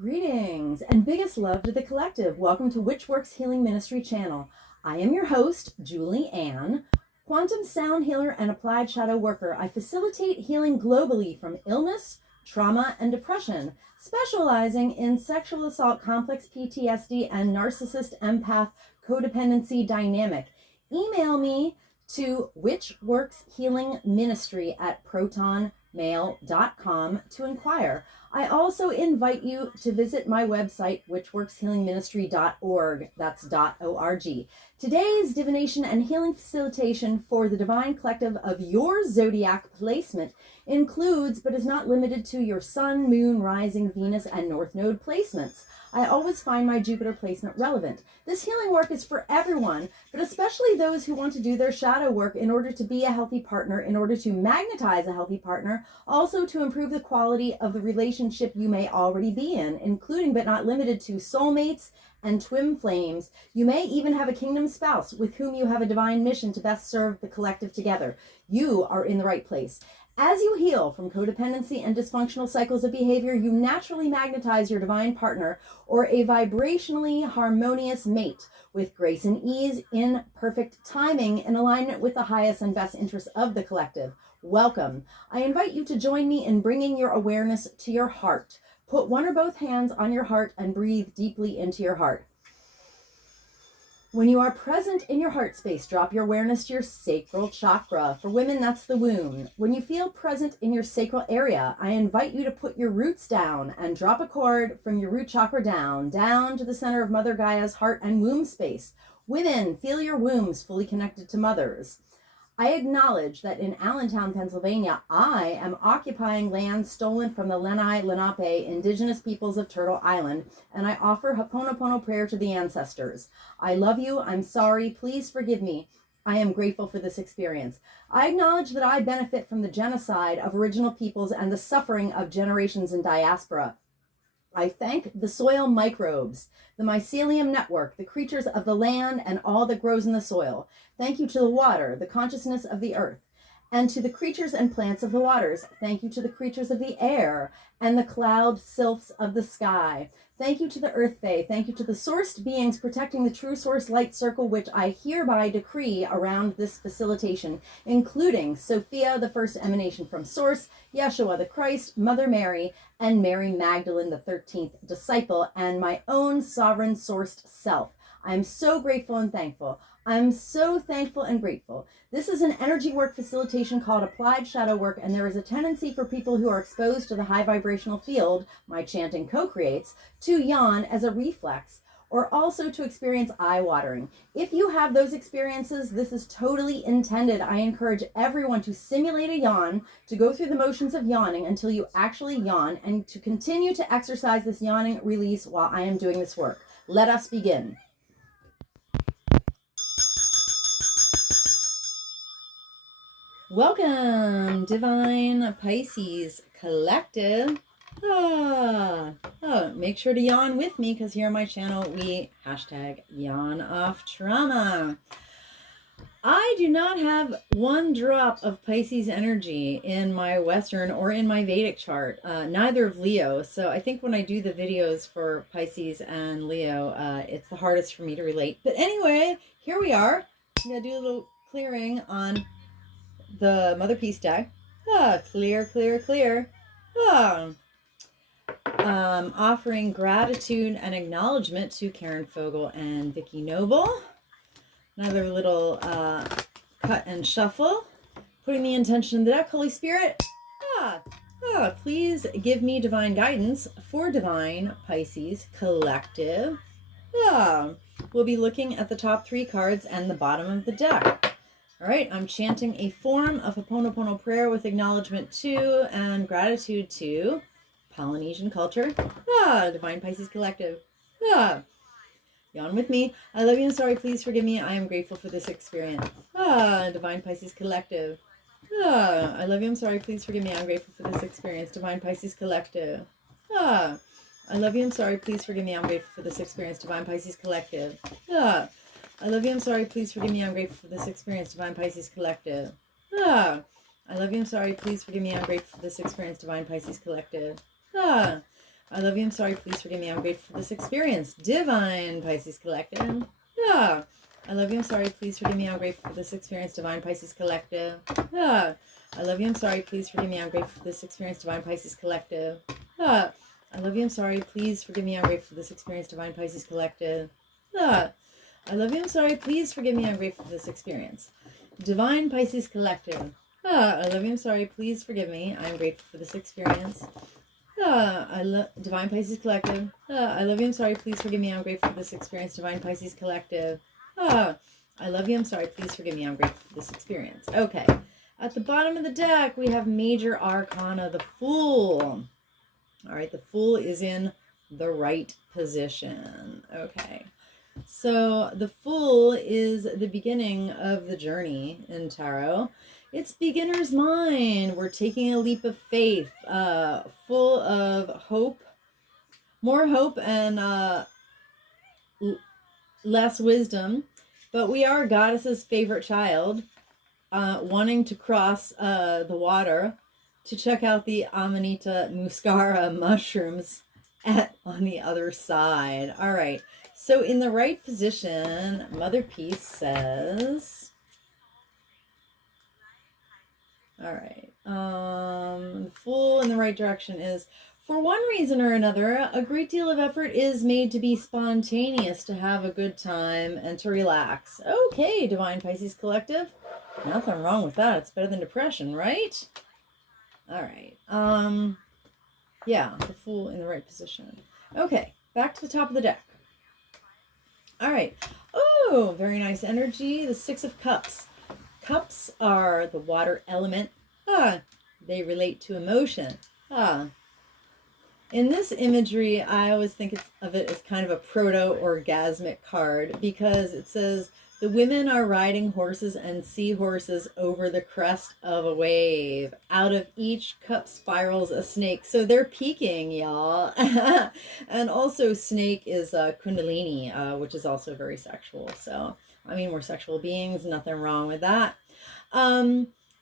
Greetings and biggest love to the collective. Welcome to Witch Works Healing Ministry channel. I am your host, Julie Ann, quantum sound healer and applied shadow worker. I facilitate healing globally from illness, trauma, and depression, specializing in sexual assault, complex PTSD, and narcissist empath codependency dynamic. Email me to witchworkshealingministry@protonmail.com to inquire. I also invite you to visit my website, witchworkshealingministry.org. That's .org. Today's divination and healing facilitation for the divine collective of your zodiac placement includes, but is not limited to, your sun, moon, rising, Venus, and north node placements. I always find my Jupiter placement relevant. This healing work is for everyone, but especially those who want to do their shadow work in order to be a healthy partner, in order to magnetize a healthy partner, also to improve the quality of the relationship you may already be in, including but not limited to soulmates and twin flames. You may even have a kingdom spouse with whom you have a divine mission to best serve the collective together. You are in the right place. As you heal from codependency and dysfunctional cycles of behavior, you naturally magnetize your divine partner or a vibrationally harmonious mate with grace and ease, in perfect timing, in alignment with the highest and best interests of the collective. Welcome. I invite you to join me in bringing your awareness to your heart. Put one or both hands on your heart and breathe deeply into your heart. When you are present in your heart space, drop your awareness to your sacral chakra. For women, that's the womb. When you feel present in your sacral area, I invite you to put your roots down and drop a cord from your root chakra down to the center of Mother Gaia's heart and womb space. Women, feel your wombs fully connected to mothers. I acknowledge that in Allentown, Pennsylvania, I am occupying land stolen from the Lenni Lenape indigenous peoples of Turtle Island, and I offer Ho'oponopono prayer to the ancestors. I love you. I'm sorry. Please forgive me. I am grateful for this experience. I acknowledge that I benefit from the genocide of original peoples and the suffering of generations in diaspora. I thank the soil microbes, the mycelium network, the creatures of the land, and all that grows in the soil. Thank you to the water, the consciousness of the earth, and to the creatures and plants of the waters. Thank you to the creatures of the air and the cloud sylphs of the sky. Thank you to the earth fae. Thank you to the sourced beings protecting the true source light circle, which I hereby decree around this facilitation, including Sophia, the first emanation from source, Yeshua the Christ, Mother Mary, and Mary Magdalene, the 13th disciple, and my own sovereign sourced self. I'm so grateful and thankful. I'm so thankful and grateful. This is an energy work facilitation called applied shadow work, and there is a tendency for people who are exposed to the high vibrational field my chanting co-creates to yawn as a reflex, or also to experience eye watering. If you have those experiences, this is totally intended. I encourage everyone to simulate a yawn, to go through the motions of yawning until you actually yawn, and to continue to exercise this yawning release while I am doing this work. Let us begin. Welcome, Divine Pisces Collective. Make sure to yawn with me, because here on my channel we #yawn off trauma. I do not have one drop of Pisces energy in my Western or in my Vedic chart, neither of Leo. So I think when I do the videos for Pisces and Leo, it's the hardest for me to relate. But anyway, here we are. I'm going to do a little clearing on the Mother Peace deck. Clear, clear, clear. Offering gratitude and acknowledgement to Karen Fogel and Vicki Noble. Another little cut and shuffle. Putting the intention in the deck. Holy Spirit, please give me divine guidance for Divine Pisces Collective. We'll be looking at the top 3 cards and the bottom of the deck. All right, I'm chanting a form of Ho'oponopono prayer with acknowledgement to and gratitude to Polynesian culture. Divine Pisces Collective. Yawn with me. I love you and sorry, please forgive me. I am grateful for this experience. Divine Pisces Collective. I love you, I'm sorry, please forgive me. I'm grateful for this experience. Divine Pisces Collective. I love you, I'm sorry, please forgive me. I'm grateful for this experience. Divine Pisces Collective. I love you, I'm sorry, please forgive me. I'm grateful for this experience. Divine Pisces Collective. I love you, I'm sorry, please forgive me. I'm grateful for this experience. Divine Pisces Collective. I love you, I'm sorry, please forgive me, I'm grateful for this experience. Divine Pisces Collective. Yeah. I love you, I'm sorry, please forgive me, I'm grateful for this experience. Divine Pisces Collective. Yeah. I love you, I'm sorry, please forgive me, I'm grateful for this experience. Divine Pisces Collective. Yeah. I love you, I'm sorry, please forgive me, I'm grateful for this experience. Divine Pisces Collective. Yeah. I love you, I'm sorry, please forgive me, I'm grateful for this experience. Divine Pisces Collective. I love you, I'm sorry, please forgive me, I'm grateful for this experience. I love Divine Pisces Collective. I love you, I'm sorry, please forgive me, I'm grateful for this experience. Divine Pisces Collective. I love you, I'm sorry, please forgive me, I'm grateful for this experience. Okay. At the bottom of the deck, we have Major Arcana, the Fool. All right, the Fool is in the right position. Okay. So the Fool is the beginning of the journey in Tarot. It's beginner's mind. We're taking a leap of faith, full of hope, more hope and less wisdom. But we are Goddess's favorite child, wanting to cross the water to check out the Amanita muscara mushrooms on the other side. All right. So in the right position, Mother Peace says, all right, the Fool in the right direction is, for one reason or another, a great deal of effort is made to be spontaneous, to have a good time, and to relax. Okay, Divine Pisces Collective. Nothing wrong with that. It's better than depression, right? All right. Yeah, the Fool in the right position. Okay, back to the top of the deck. All right. Oh, very nice energy. The Six of Cups. Cups are the water element. They relate to emotion. In this imagery, I always think of it as kind of a proto-orgasmic card, because it says, the women are riding horses and seahorses over the crest of a wave. Out of each cup spirals a snake. So they're peaking, y'all. And also snake is kundalini, which is also very sexual. So, I mean, we're sexual beings. Nothing wrong with that.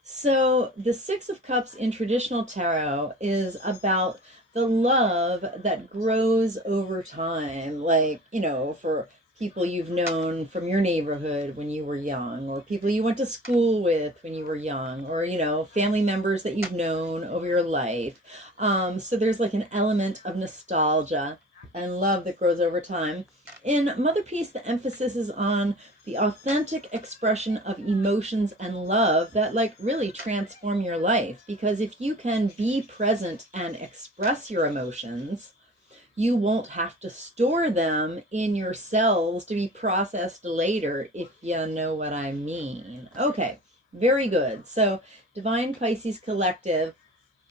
So the Six of Cups in traditional tarot is about the love that grows over time. Like, you know, for people you've known from your neighborhood when you were young, or people you went to school with when you were young, or, you know, family members that you've known over your life. So there's like an element of nostalgia and love that grows over time. In Mother Peace, the emphasis is on the authentic expression of emotions and love that like really transform your life. Because if you can be present and express your emotions, you won't have to store them in your cells to be processed later, if you know what I mean. Okay, very good. So Divine Pisces Collective.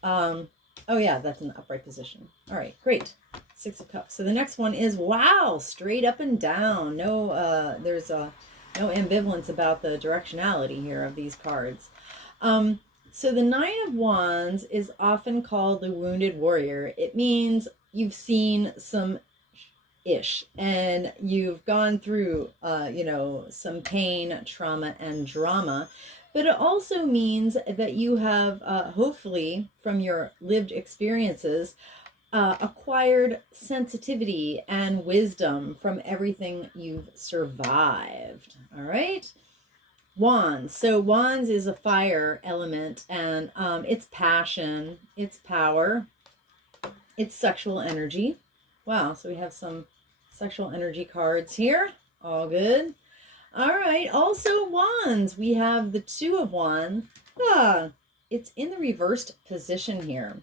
Oh yeah, that's in the upright position. All right, great. Six of Cups. So the next one is, wow, straight up and down. No, there's no ambivalence about the directionality here of these cards. So the Nine of Wands is often called the wounded warrior. It means you've seen some ish and you've gone through, you know, some pain, trauma, and drama. But it also means that you have, hopefully, from your lived experiences, acquired sensitivity and wisdom from everything you've survived. All right. Wands. So wands is a fire element, and it's passion, it's power, it's sexual energy. Wow. So we have some sexual energy cards here. All good. All right. Also wands. We have the Two of Wands. It's in the reversed position here.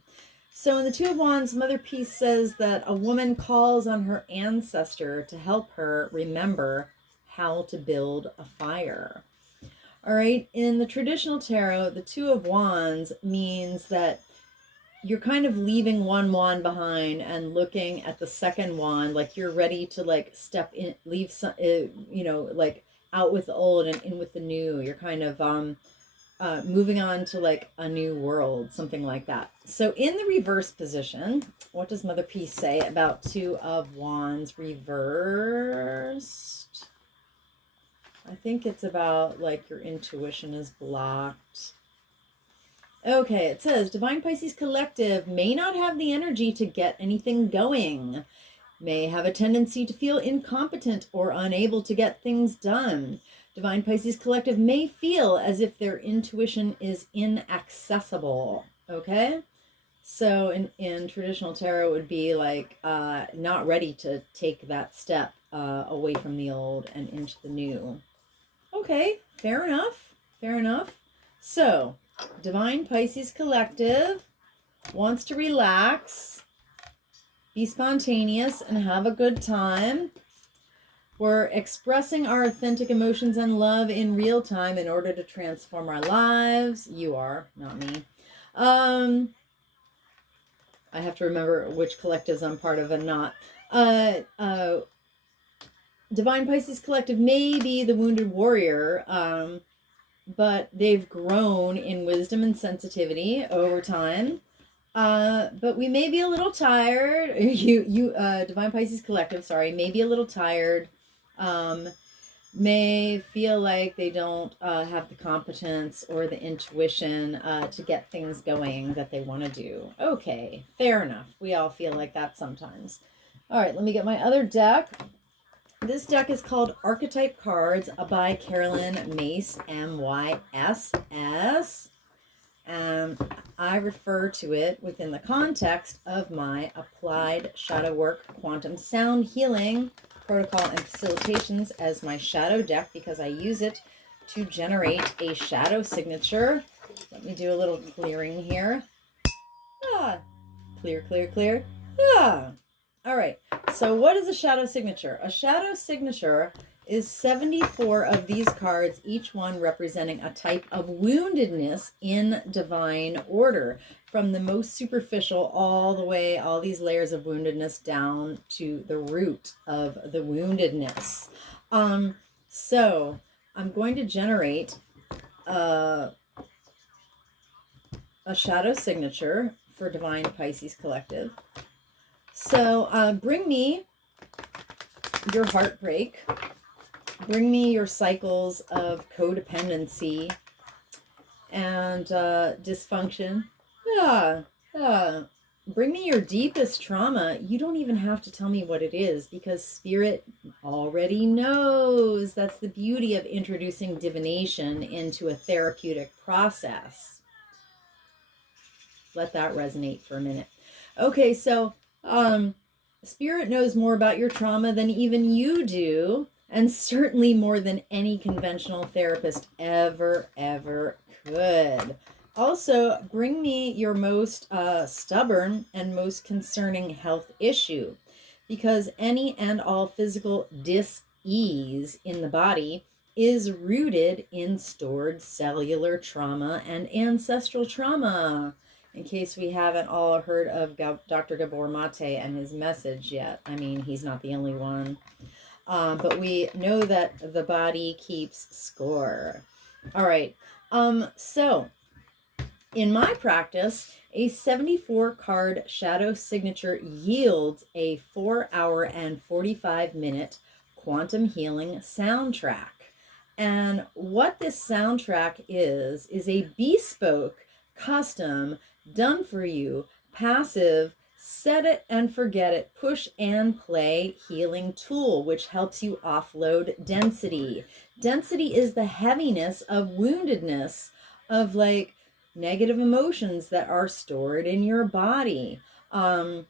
So in the Two of Wands, Mother Peace says that a woman calls on her ancestor to help her remember how to build a fire. All right. In the traditional tarot, the Two of Wands means that you're kind of leaving one wand behind and looking at the second wand, like you're ready to like step in, leave some, you know, like out with the old and in with the new. You're kind of moving on to like a new world, something like that. So in the reverse position, what does Mother Peace say about Two of Wands reversed? I think it's about like your intuition is blocked. Okay, it says Divine Pisces Collective may not have the energy to get anything going, may have a tendency to feel incompetent or unable to get things done. Divine Pisces Collective may feel as if their intuition is inaccessible. Okay? So in traditional tarot, it would be like not ready to take that step away from the old and into the new. Okay, fair enough. Fair enough. So, Divine Pisces Collective wants to relax, be spontaneous, and have a good time. We're expressing our authentic emotions and love in real time in order to transform our lives. You are, not me. I have to remember which collectives I'm part of and not. Divine Pisces Collective may be the wounded warrior, but they've grown in wisdom and sensitivity over time. But we may be a little tired. Divine Pisces Collective, sorry, may be a little tired. May feel like they don't have the competence or the intuition to get things going that they want to do. Okay, fair enough. We all feel like that sometimes. All right, let me get my other deck. This deck is called Archetype Cards by Carolyn Mace, MYSS. I refer to it within the context of my applied shadow work, quantum sound healing protocol, and facilitations as my shadow deck because I use it to generate a shadow signature. Let me do a little clearing here. Clear, clear, clear. All right. So what is a shadow signature? A shadow signature is 74 of these cards, each one representing a type of woundedness in divine order, from the most superficial all the way, all these layers of woundedness down to the root of the woundedness. So I'm going to generate a shadow signature for Divine Pisces Collective. So bring me your heartbreak. Bring me your cycles of codependency and dysfunction. Bring me your deepest trauma. You don't even have to tell me what it is because Spirit already knows. That's the beauty of introducing divination into a therapeutic process. Let that resonate for a minute. Okay, so Spirit knows more about your trauma than even you do. And certainly more than any conventional therapist ever could. Also, bring me your most stubborn and most concerning health issue, because any and all physical dis-ease in the body is rooted in stored cellular trauma and ancestral trauma. In case we haven't all heard of Dr. Gabor Mate and his message yet. I mean, he's not the only one. But we know that the body keeps score. All right. So in my practice, a 74 card shadow signature yields a 4-hour and 45-minute quantum healing soundtrack. And what this soundtrack is a bespoke, custom, done for you, passive, set it and forget it, push and play healing tool, which helps you offload density. Density is the heaviness of woundedness, of like negative emotions that are stored in your body. The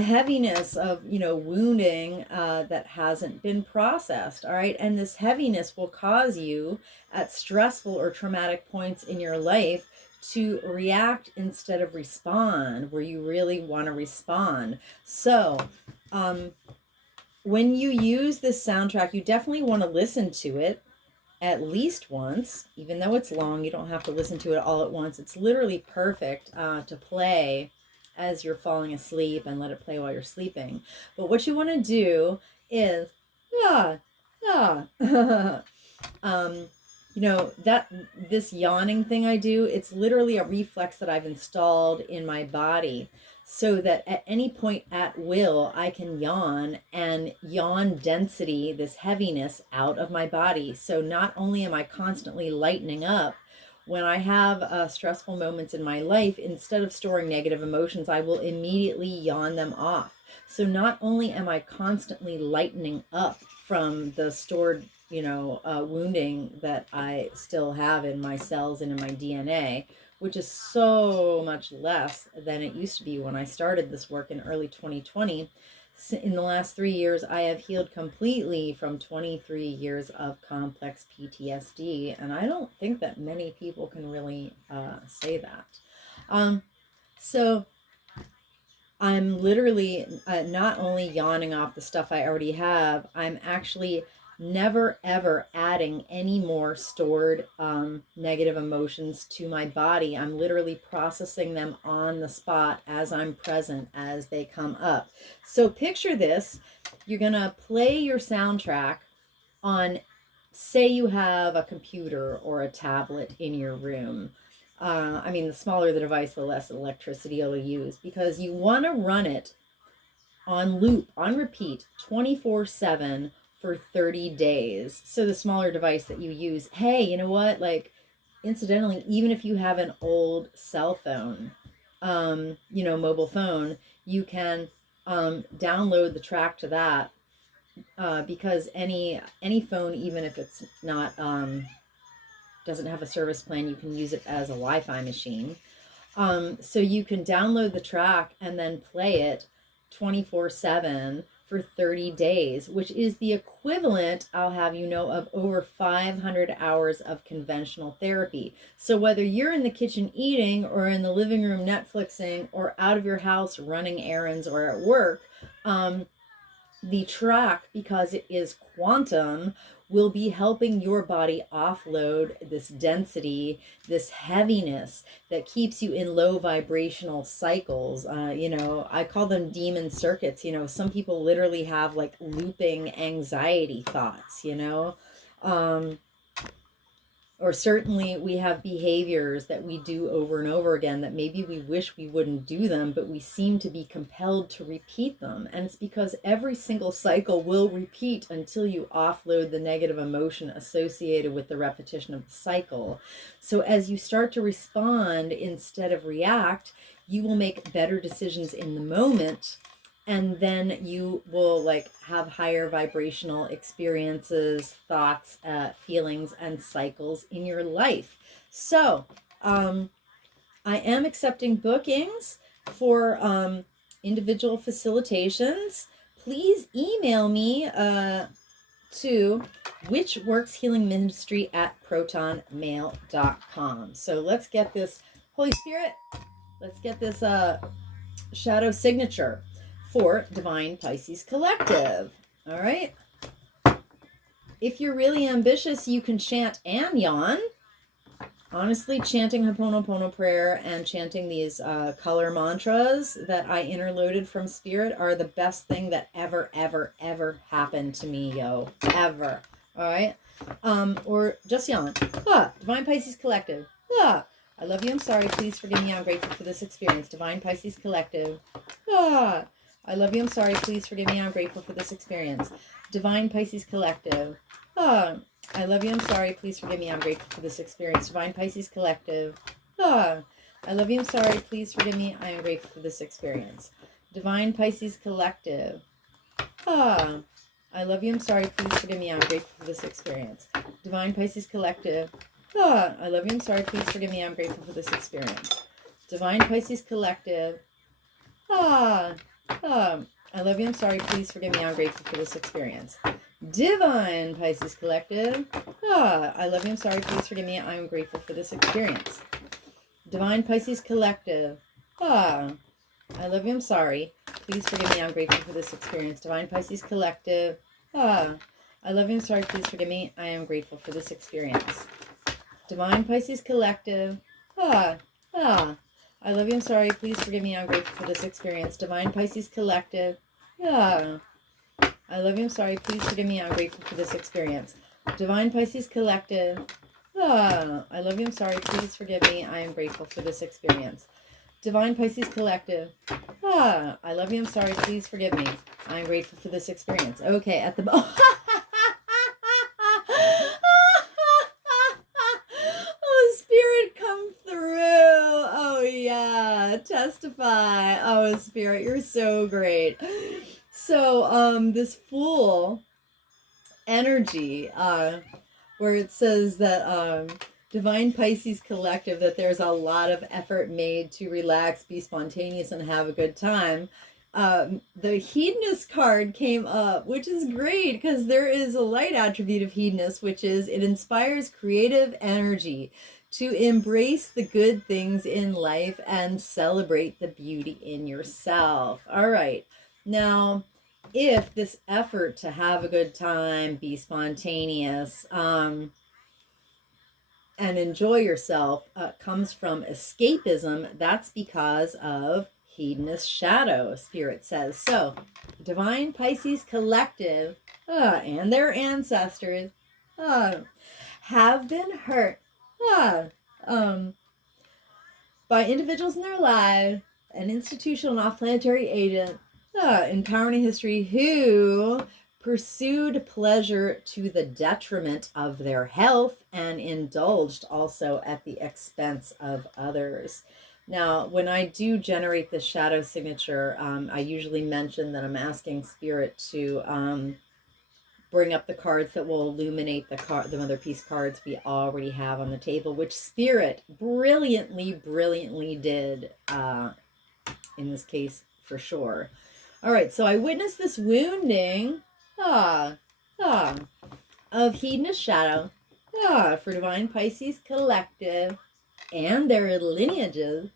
heaviness of, wounding that hasn't been processed. All right. And this heaviness will cause you at stressful or traumatic points in your life to react instead of respond, where you really want to respond. So when you use this soundtrack, you definitely want to listen to it at least once. Even though it's long, you don't have to listen to it all at once. It's literally perfect to play as you're falling asleep and let it play while you're sleeping. But what you want to do is that this yawning thing I do, it's literally a reflex that I've installed in my body so that at any point at will, I can yawn and yawn density, this heaviness out of my body. So not only am I constantly lightening up when I have stressful moments in my life, instead of storing negative emotions, I will immediately yawn them off. So not only am I constantly lightening up from the stored, wounding that I still have in my cells and in my DNA, which is so much less than it used to be when I started this work in early 2020. In the last 3 years, I have healed completely from 23 years of complex PTSD, and I don't think that many people can really say that. So I'm literally not only yawning off the stuff I already have, I'm actually never ever adding any more stored negative emotions to my body. I'm literally processing them on the spot as I'm present, as they come up. So picture this. You're going to play your soundtrack on, say you have a computer or a tablet in your room. The smaller the device, the less electricity it'll use, because you want to run it on loop, on repeat, 24/7 for 30 days. So the smaller device that you use, hey, you know what? Like, incidentally, even if you have an old cell phone, mobile phone, you can download the track to that, because any phone, even if it's not doesn't have a service plan, you can use it as a Wi-Fi machine. So you can download the track and then play it 24/7 for 30 days, which is the equivalent, I'll have you know, of over 500 hours of conventional therapy. So whether you're in the kitchen eating, or in the living room Netflixing, or out of your house running errands, or at work, the track, because it is quantum, will be helping your body offload this density, this heaviness that keeps you in low vibrational cycles. I call them demon circuits. Some people literally have like looping anxiety thoughts, or certainly we have behaviors that we do over and over again that maybe we wish we wouldn't do them, but we seem to be compelled to repeat them. And it's because every single cycle will repeat until you offload the negative emotion associated with the repetition of the cycle. So as you start to respond instead of react, you will make better decisions in the moment. And then you will have higher vibrational experiences, thoughts, feelings, and cycles in your life. So I am accepting bookings for individual facilitations. Please email me to witchworkshealingministry@protonmail.com. So let's get this, Holy Spirit, let's get this shadow signature for Divine Pisces Collective. All right. If you're really ambitious, you can chant and yawn. Honestly, chanting Ho'oponopono prayer and chanting these color mantras that I interloaded from Spirit are the best thing that ever, ever, ever happened to me, yo. Ever. All right. Or just yawn. Divine Pisces Collective. I love you. I'm sorry. Please forgive me. I'm grateful for this experience. Divine Pisces Collective. I love you. I'm sorry. Please forgive me. I'm grateful for this experience. Divine Pisces Collective. I love you. I'm sorry. Please forgive me. I'm grateful for this experience. Divine Pisces Collective. I love you. I'm sorry. Please forgive me. I am grateful for this experience. Divine Pisces Collective. I love you. I'm sorry. Please forgive me. I'm grateful for this experience. Divine Pisces Collective. I love you. I'm sorry. Please forgive me. I'm grateful for this experience. Divine Pisces Collective. I love you. I'm sorry. Please forgive me. I'm grateful for this experience. Divine Pisces Collective. I love you. I'm sorry. Please forgive me. I am grateful for this experience. Divine Pisces Collective. I love you. I'm sorry. Please forgive me. I'm grateful for this experience. Divine Pisces Collective. I love you. I'm sorry. Please forgive me. I am grateful for this experience. Divine Pisces Collective. I love you. I'm sorry. Please forgive me. I'm grateful for this experience. Divine Pisces Collective. I love you. I'm sorry. Please forgive me. I'm grateful for this experience. Divine Pisces Collective. I love you. I'm sorry. Please forgive me. I am grateful for this experience. Divine Pisces Collective. I love you. I'm sorry. Please forgive me. I am grateful for this experience. Okay, at the oh, Spirit testify. Oh, Spirit, you're so great. So, this Fool energy, where it says that Divine Pisces Collective, that there's a lot of effort made to relax, be spontaneous, and have a good time. The hedonist card came up, which is great because there is a light attribute of hedonist, which is it inspires creative energy to embrace the good things in life and celebrate the beauty in yourself. All right. Now, if this effort to have a good time, be spontaneous, and enjoy yourself comes from escapism, that's because of hedonist shadow, Spirit says. So, Divine Pisces Collective and their ancestors have been hurt by individuals in their lives, an institutional and off-planetary agent in power and history who pursued pleasure to the detriment of their health and indulged also at the expense of others. Now, when I do generate the shadow signature, I usually mention that I'm asking Spirit to bring up the cards that will illuminate the Mother Peace cards we already have on the table, which Spirit brilliantly did in this case for sure. All right, so I witnessed this wounding of hedonist shadow for Divine Pisces Collective and their lineages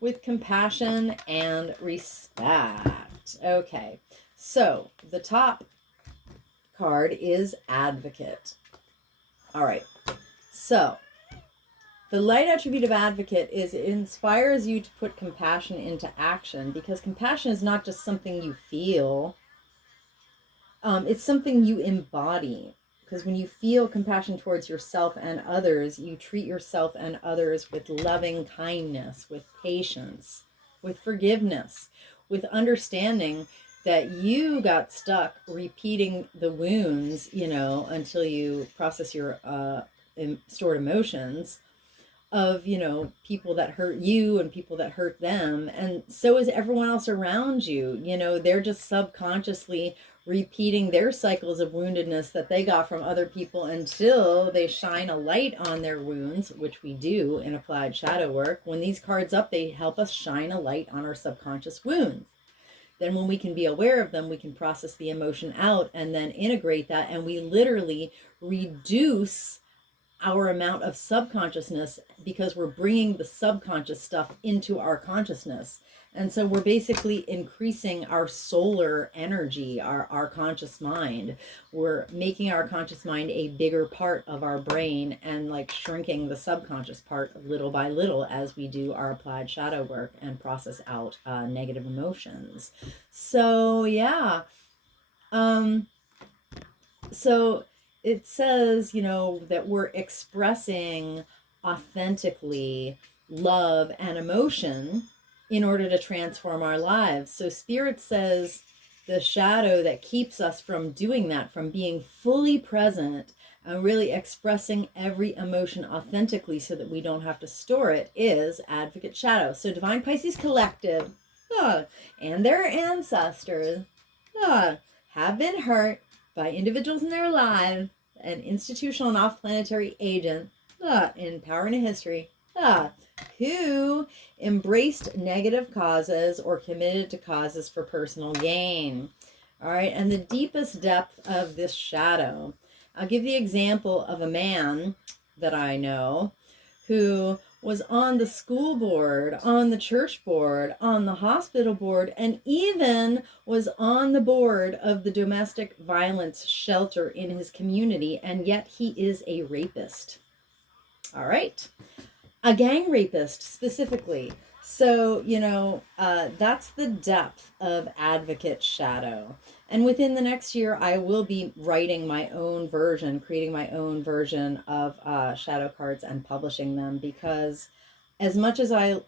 with compassion and respect. Okay, so the top card is Advocate. All right, so the light attribute of Advocate is it inspires you to put compassion into action, because compassion is not just something you feel, it's something you embody. Because when you feel compassion towards yourself and others, you treat yourself and others with loving kindness, with patience, with forgiveness, with understanding that you got stuck repeating the wounds, until you process your stored emotions of, people that hurt you and people that hurt them. And so is everyone else around you. They're just subconsciously repeating their cycles of woundedness that they got from other people until they shine a light on their wounds, which we do in applied shadow work. When these cards up, they help us shine a light on our subconscious wounds. Then when we can be aware of them, we can process the emotion out and then integrate that. And we literally reduce our amount of subconsciousness because we're bringing the subconscious stuff into our consciousness. And so we're basically increasing our solar energy, our conscious mind. We're making our conscious mind a bigger part of our brain and like shrinking the subconscious part little by little as we do our applied shadow work and process out negative emotions. So yeah. So it says, that we're expressing authentically love and emotion in order to transform our lives. So Spirit says the shadow that keeps us from doing that, from being fully present and really expressing every emotion authentically so that we don't have to store it, is Advocate Shadow. So Divine Pisces Collective and their ancestors have been hurt by individuals in their lives, an institutional and off-planetary agent in power and history who embraced negative causes or committed to causes for personal gain. All right, and the deepest depth of this shadow, I'll give the example of a man that I know who was on the school board, on the church board, on the hospital board, and even was on the board of the domestic violence shelter in his community, and yet he is a rapist. All right. A gang rapist specifically. So, that's the depth of Advocate Shadow. And within the next year, I will be writing my own version, creating my own version of shadow cards and publishing them, because as much as I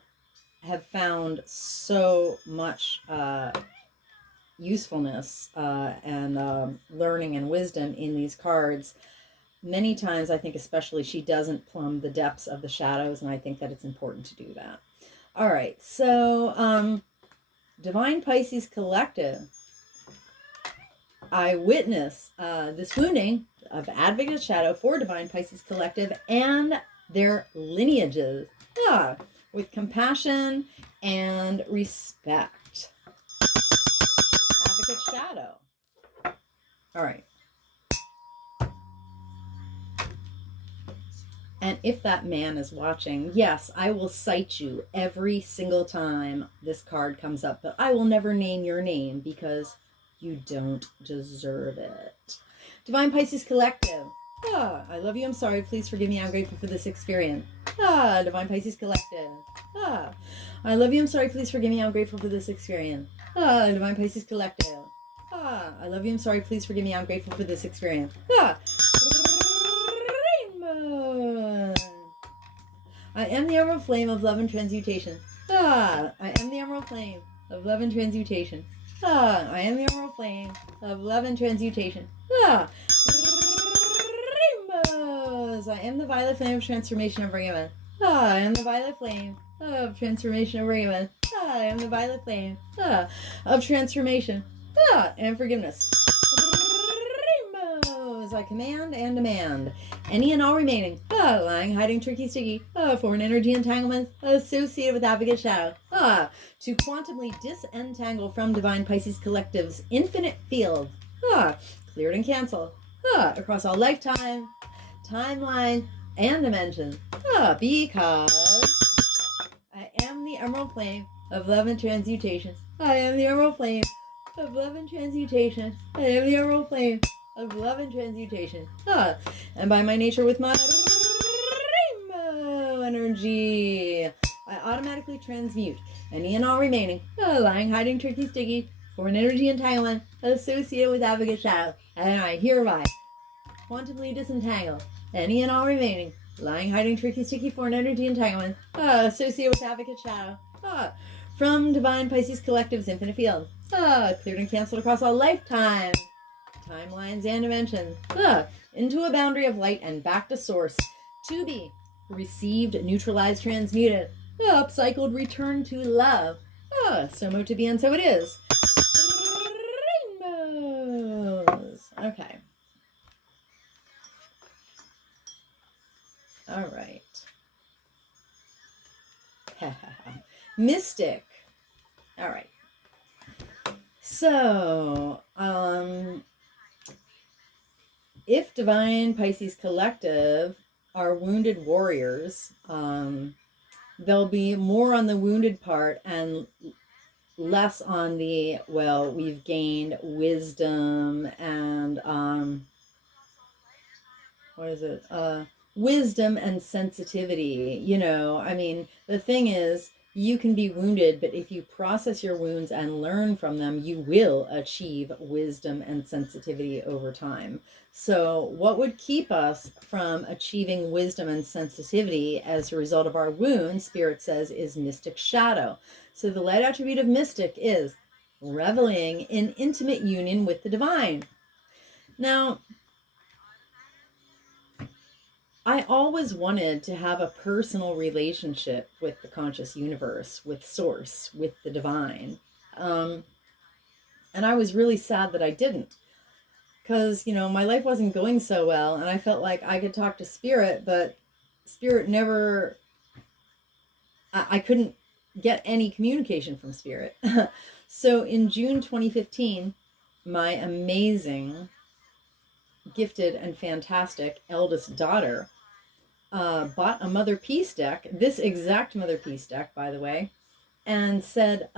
have found so much usefulness and learning and wisdom in these cards, many times I think especially she doesn't plumb the depths of the shadows, and I think that it's important to do that. All right, so Divine Pisces Collective, I witness this wounding of Advocate Shadow for Divine Pisces Collective and their lineages with compassion and respect. Advocate Shadow. All right. And if that man is watching, yes, I will cite you every single time this card comes up, but I will never name your name because you don't deserve it. Divine Pisces Collective. I love you. I'm sorry. Please forgive me. I'm grateful for this experience. Divine Pisces Collective. I love you. I'm sorry. Please forgive me. I'm grateful for this experience. Divine Pisces Collective. I love you. I'm sorry. Please forgive me. I'm grateful for this experience. I am the emerald flame of love and transmutation. I am the emerald flame of love and transmutation. I am the emerald flame of love and transmutation. Rainbows. I am the violet flame of transformation of Raymond. I am the violet flame of transformation of Raymond. I am the violet flame of transformation and forgiveness. I command and demand any and all remaining lying, hiding, tricky, sticky foreign energy entanglements associated with Advocate Shadow to quantumly disentangle from Divine Pisces Collective's infinite field, cleared and canceled across all lifetime, timeline, and dimensions, because I am the emerald flame of love and transmutation. I am the emerald flame of love and transmutation. I am the emerald flame of love and transmutation. And by my nature with my rainbow energy, I automatically transmute any and all remaining lying, hiding, tricky, sticky foreign energy entanglement associated with Advocate Shadow. And I hereby quantumly disentangle any and all remaining lying, hiding, tricky, sticky foreign energy entanglement associated with Advocate Shadow from Divine Pisces Collective's infinite field, cleared and canceled across all lifetime, timelines, and dimensions, into a boundary of light and back to source, to be received, neutralized, transmuted, upcycled, returned to love. So mo to be, and so it is. Rainbows. Okay. All right. Mystic. All right. So, if Divine Pisces Collective are wounded warriors, they'll be more on the wounded part and less on the, well, we've gained wisdom and, what is it? Wisdom and sensitivity. You know, I mean, the thing is, you can be wounded, but if you process your wounds and learn from them, you will achieve wisdom and sensitivity over time. So what would keep us from achieving wisdom and sensitivity as a result of our wounds, Spirit says, is mystic shadow. So the light attribute of mystic is reveling in intimate union with the divine. Now, I always wanted to have a personal relationship with the conscious universe, with source, with the divine. And I was really sad that I didn't, because, you know, my life wasn't going so well and I felt like I could talk to Spirit, but Spirit never, I couldn't get any communication from Spirit. So in June 2015, my amazing, gifted, and fantastic eldest daughter bought a Mother Peace deck, this exact Mother Peace deck, by the way, and said,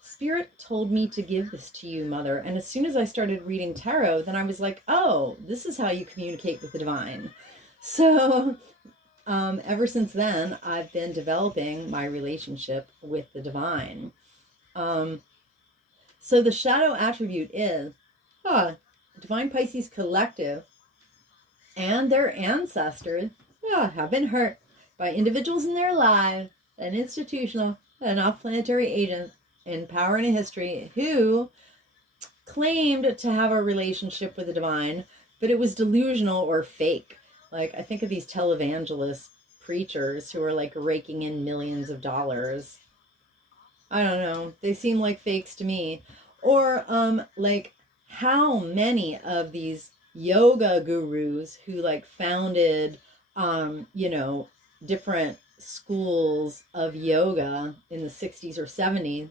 Spirit told me to give this to you, Mother. And as soon as I started reading tarot, then I was like, oh, this is how you communicate with the divine. So ever since then, I've been developing my relationship with the divine. So the shadow attribute is Divine Pisces Collective and their ancestors have been hurt by individuals in their lives and institutional and off-planetary agents in power and in history who claimed to have a relationship with the divine, but it was delusional or fake. Like, I think of these televangelists preachers who are like raking in millions of dollars. I don't know. They seem like fakes to me. Or like how many of these yoga gurus who like founded you know, different schools of yoga in the 60s or 70s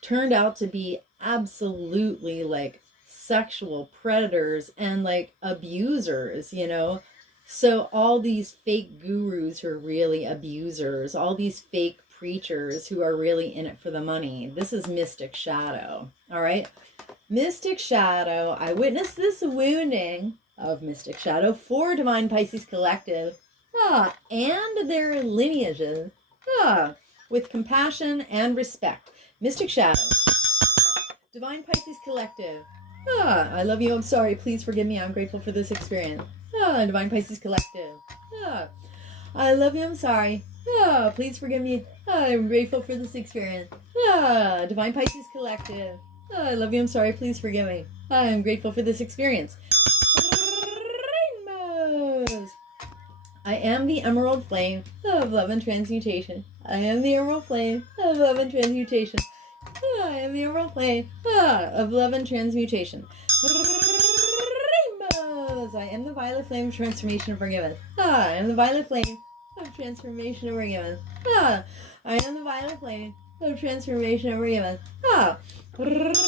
turned out to be absolutely like sexual predators and like abusers, you know? So all these fake gurus who are really abusers, all these fake preachers who are really in it for the money. This is Mystic Shadow, all right? Mystic Shadow, I witnessed this wounding of Mystic Shadow for Divine Pisces Collective and their lineages with compassion and respect. Mystic Shadow, Divine Pisces Collective. I love you. I'm sorry. Please forgive me. I'm grateful for this experience. Divine Pisces Collective. I love you. I'm sorry. Please forgive me. I'm grateful for this experience. Divine Pisces Collective. I love you. I'm sorry. Please forgive me. I'm grateful for this experience. Rainbows. I am the emerald flame of love and transmutation. I am the emerald flame of love and transmutation. I am the emerald flame of love and transmutation. Rainbows! I am the violet flame of transformation and forgiveness. I am the violet flame of transformation and forgiveness. I am the violet flame of transformation and forgiveness. Rainbows!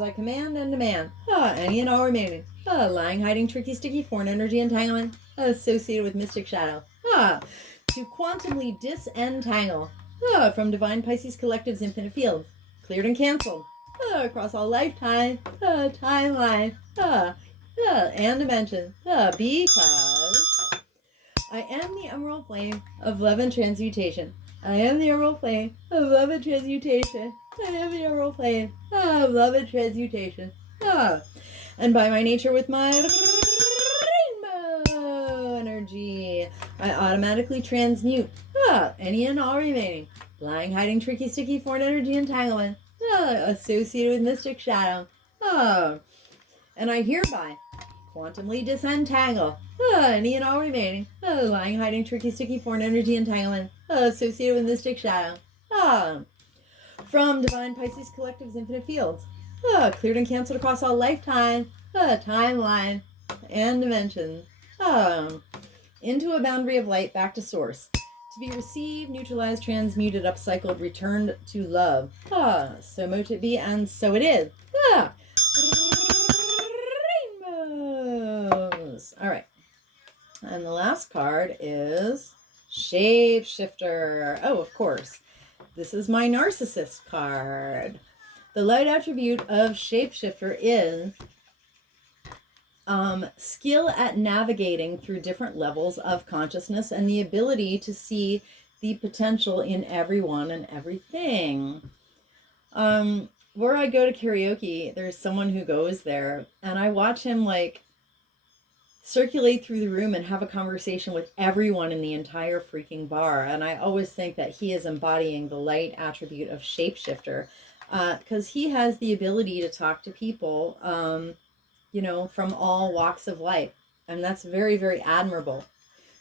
I command and demand any and all remaining lying, hiding, tricky, sticky, foreign energy entanglement associated with Mystic Shadow to quantumly disentangle from Divine Pisces Collective's infinite field, cleared and canceled across all lifetime, timeline, and dimension, because I am the emerald flame of love and transmutation. I am the emerald flame of love and transmutation. I am the emerald flame of love and transmutation. And by my nature with my rainbow energy, I automatically transmute any and all remaining lying, hiding, tricky, sticky, foreign energy entanglement associated with Mystic Shadow. And I hereby quantumly disentangle any and all remaining lying, hiding, tricky, sticky, foreign energy entanglement associated with Mystic Shadow from Divine Pisces Collective's infinite fields, cleared and canceled across all lifetime, timeline, and dimensions, into a boundary of light back to source, to be received, neutralized, transmuted, upcycled, returned to love. So mote it be, and so it is. Rainbows. All right. And the last card is Shapeshifter. Oh, of course. This is my narcissist card. The light attribute of Shapeshifter is skill at navigating through different levels of consciousness and the ability to see the potential in everyone and everything. Where I go to karaoke, there's someone who goes there, and I watch him like circulate through the room and have a conversation with everyone in the entire freaking bar. And I always think that he is embodying the light attribute of Shapeshifter, because he has the ability to talk to people, you know, from all walks of life. And that's very, very admirable.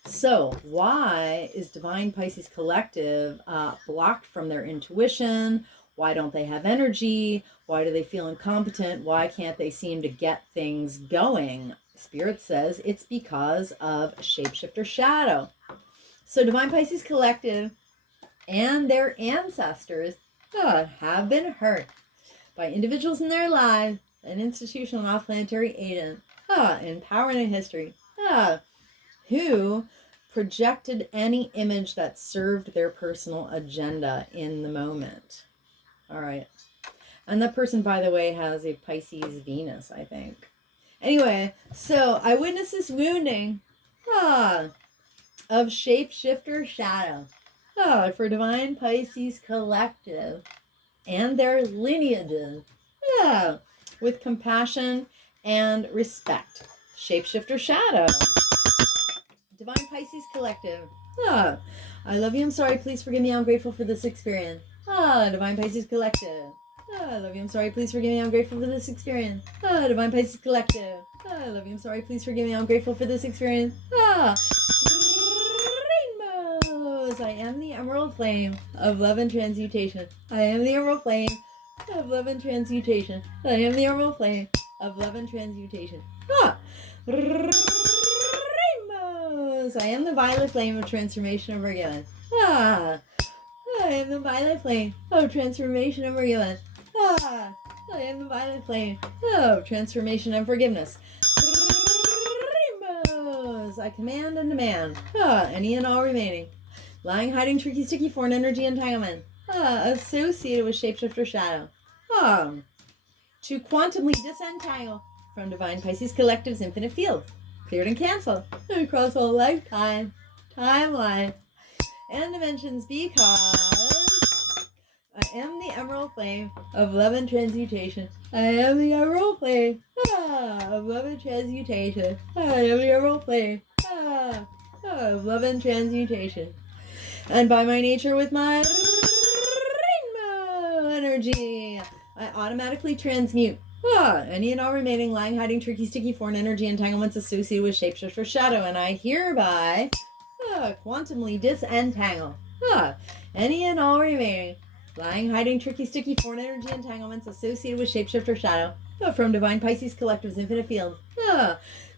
So why is Divine Pisces Collective blocked from their intuition? Why don't they have energy? Why do they feel incompetent? Why can't they seem to get things going? Spirit says it's because of Shapeshifter Shadow. So Divine Pisces Collective and their ancestors have been hurt by individuals in their lives, an institutional and off-planetary agent in power and in history, who projected any image that served their personal agenda in the moment. All right. And that person, by the way, has a Pisces Venus, I think. Anyway, so I witnessed this wounding of Shapeshifter Shadow for Divine Pisces Collective and their lineages with compassion and respect. Shapeshifter Shadow. Divine Pisces Collective. I love you. I'm sorry. Please forgive me. I'm grateful for this experience. Divine Pisces Collective. I love you. I'm sorry. Please forgive me. I'm grateful for this experience. Divine Pisces Collective. I love you. I'm sorry. Please forgive me. I'm grateful for this experience. emerald flame of love and transmutation. I am the emerald flame of love and transmutation. I am the emerald flame of love and transmutation. Rainbows! I am the violet flame of transformation and forgiveness. I am the violet flame of transformation and forgiveness. I am the violet flame of transformation and forgiveness. Rainbows! I command and demand any and all remaining lying, hiding, tricky, sticky, foreign energy entanglement associated with shapeshifter shadow to quantumly disentangle from divine Pisces collective's infinite field, cleared and canceled across all lifetime, timeline, and dimensions, because I am the emerald flame of love and transmutation. I am the emerald flame of love and transmutation. I am the emerald flame of love and transmutation. And by my nature, with my rainbow energy, I automatically transmute any and all remaining lying, hiding, tricky, sticky, foreign energy entanglements associated with shapeshifter shadow, and I hereby quantumly disentangle any and all remaining lying, hiding, tricky, sticky, foreign energy entanglements associated with shapeshifter shadow from divine Pisces collective's infinite field,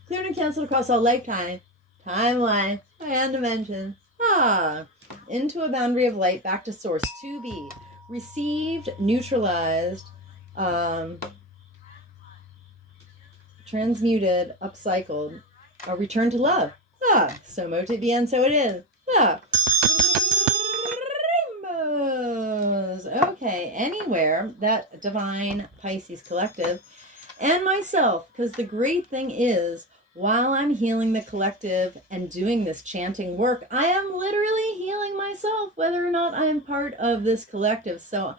cleared and canceled across all lifetime, timeline, and dimensions, into a boundary of light, back to source, to be received, neutralized, transmuted, upcycled, returned to love. So mote it be, and so it is. Rainbows. Okay, anywhere that divine Pisces collective and myself, because the great thing is, while I'm healing the collective and doing this chanting work, I am literally healing myself, whether or not I am part of this collective. So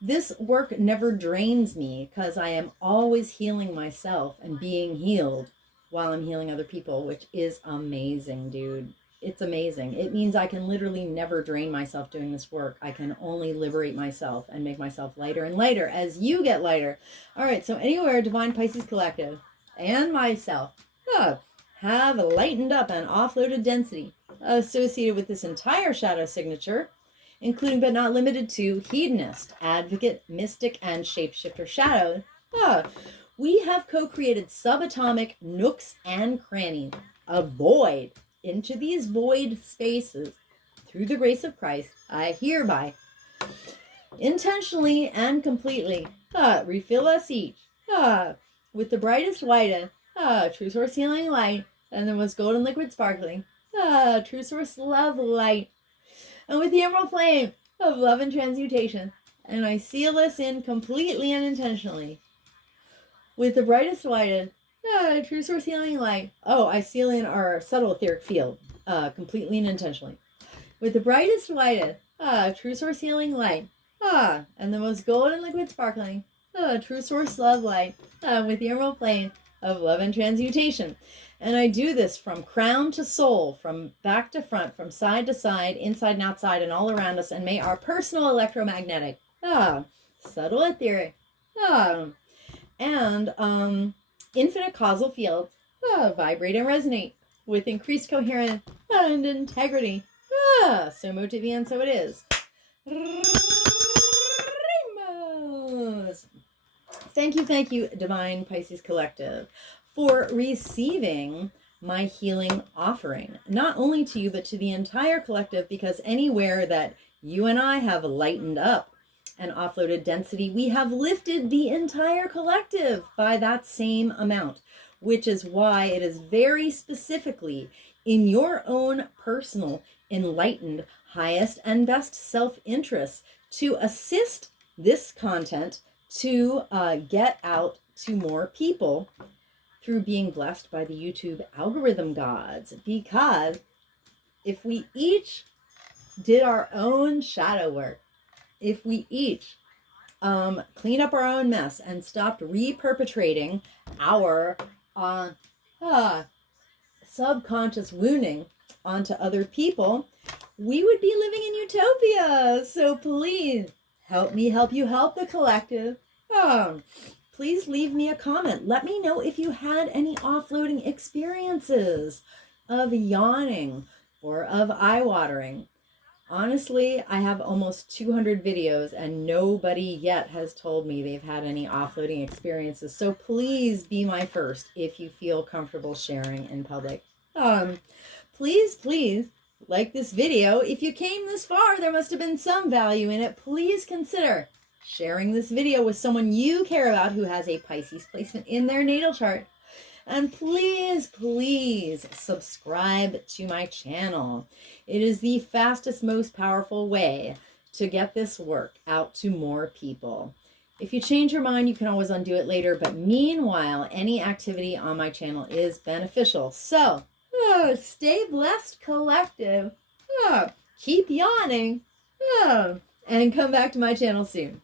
this work never drains me, because I am always healing myself and being healed while I'm healing other people, which is amazing, dude. It's amazing. It means I can literally never drain myself doing this work. I can only liberate myself and make myself lighter and lighter as you get lighter. All right, so anywhere divine Pisces collective and myself have lightened up and offloaded density associated with this entire shadow signature, including but not limited to hedonist, advocate, mystic, and shapeshifter shadow, we have co-created subatomic nooks and crannies of void into these void spaces. Through the grace of Christ, I hereby intentionally and completely refill us each with the brightest, whitest, true source healing light, and the most golden liquid sparkling, true source love light, and with the emerald flame of love and transmutation. And I seal this in completely and intentionally with the brightest, whitest, true source healing light. Oh, I seal in our subtle etheric field completely and intentionally with the brightest, whitest, true source healing light, and the most golden liquid sparkling, true source love light, with the emerald flame of love and transmutation. And I do this from crown to soul, from back to front, from side to side, inside and outside, and all around us. And may our personal electromagnetic, subtle etheric, and infinite causal fields vibrate and resonate with increased coherence and integrity. So mote it be, and so it is. Rainbows. Thank you, divine Pisces collective, for receiving my healing offering, not only to you, but to the entire collective, because anywhere that you and I have lightened up and offloaded density, we have lifted the entire collective by that same amount, which is why it is very specifically in your own personal, enlightened, highest and best self-interest to assist this content to get out to more people through being blessed by the YouTube algorithm gods. Because if we each did our own shadow work, if we each clean up our own mess and stopped re-perpetrating our subconscious wounding onto other people, we would be living in utopia. So please help me help you help the collective. Please leave me a comment. Let me know if you had any offloading experiences of yawning or of eye watering. Honestly, I have almost 200 videos and nobody yet has told me they've had any offloading experiences. So please be my first if you feel comfortable sharing in public. Please like this video. If you came this far, there must have been some value in it. Please consider sharing this video with someone you care about who has a Pisces placement in their natal chart. And please subscribe to my channel. It is the fastest, most powerful way to get this work out to more people. If you change your mind, you can always undo it later. But meanwhile, any activity on my channel is beneficial. So, stay blessed, collective. Keep yawning. And come back to my channel soon.